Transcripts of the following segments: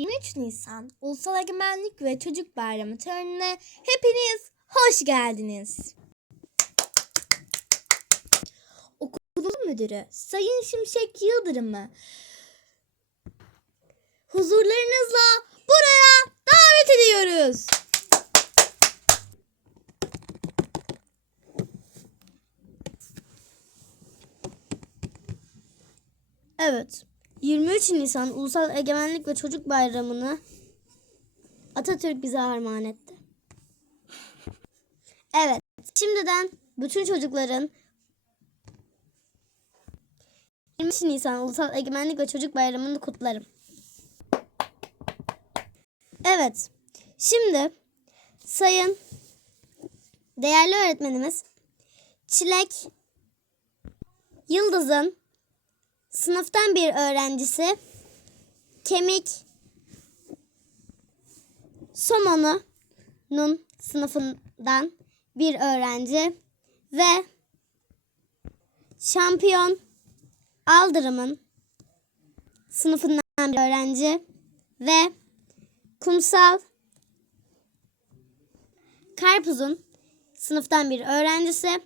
23 Nisan Ulusal Egemenlik ve Çocuk Bayramı törenine hepiniz hoş geldiniz. Okulun müdürü Sayın Şimşek Yıldırım'ı huzurlarınızla buraya davet ediyoruz. Evet. 23 Nisan Ulusal Egemenlik ve Çocuk Bayramı'nı Atatürk bize armağan etti. Evet. Şimdiden bütün çocukların 23 Nisan Ulusal Egemenlik ve Çocuk Bayramı'nı kutlarım. Evet. Şimdi sayın değerli öğretmenimiz Çilek Yıldız'ın sınıftan bir öğrencisi. Kemik. Somonunun sınıfından bir öğrenci. Ve şampiyon aldırımın sınıfından bir öğrenci. Ve kumsal karpuzun sınıftan bir öğrencisi.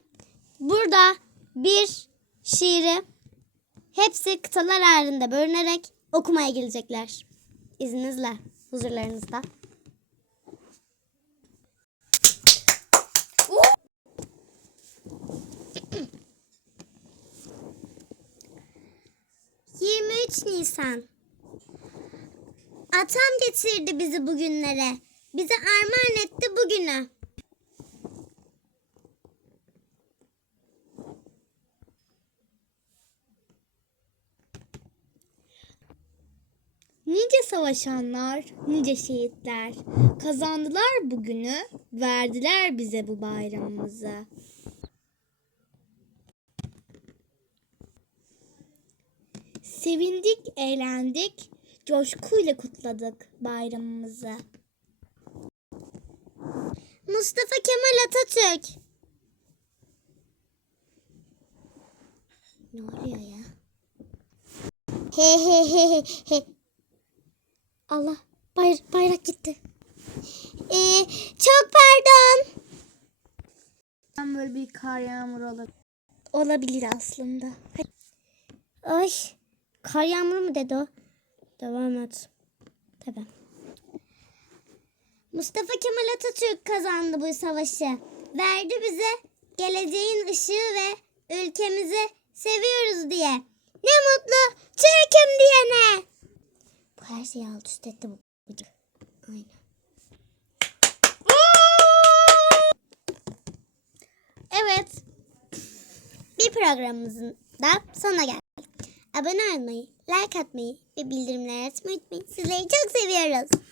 Burada bir şiiri Hepsi kıtalar halinde bölünerek okumaya gelecekler. İzninizle huzurlarınızda. ...23 Nisan. Atam getirdi bizi bugünlere. Bize armağan etti bugünü. Nice savaşanlar, nice şehitler kazandılar bugünü, verdiler bize bu bayramımızı. Sevindik, eğlendik, coşkuyla kutladık bayramımızı. Mustafa Kemal Atatürk. Ne oluyor ya? He he he he he. Allah bayr bayrak gitti. Ee, çok pardon. Ben böyle bir kar yağmuru olabilir. Olabilir aslında. Ay kar yağmuru mu dedi o? Devam et. Tamam. Mustafa Kemal Atatürk kazandı bu savaşı. Verdi bize geleceğin ışığı ve ülkemizi seviyoruz diye. Ne mutlu Türk'üm diyene. Her şeyi alt üst etti bu. bıcık. Aynen. Evet. Bir programımızın da sonuna geldik. Abone olmayı, like atmayı ve bildirimleri açmayı unutmayın. Sizleri çok seviyoruz.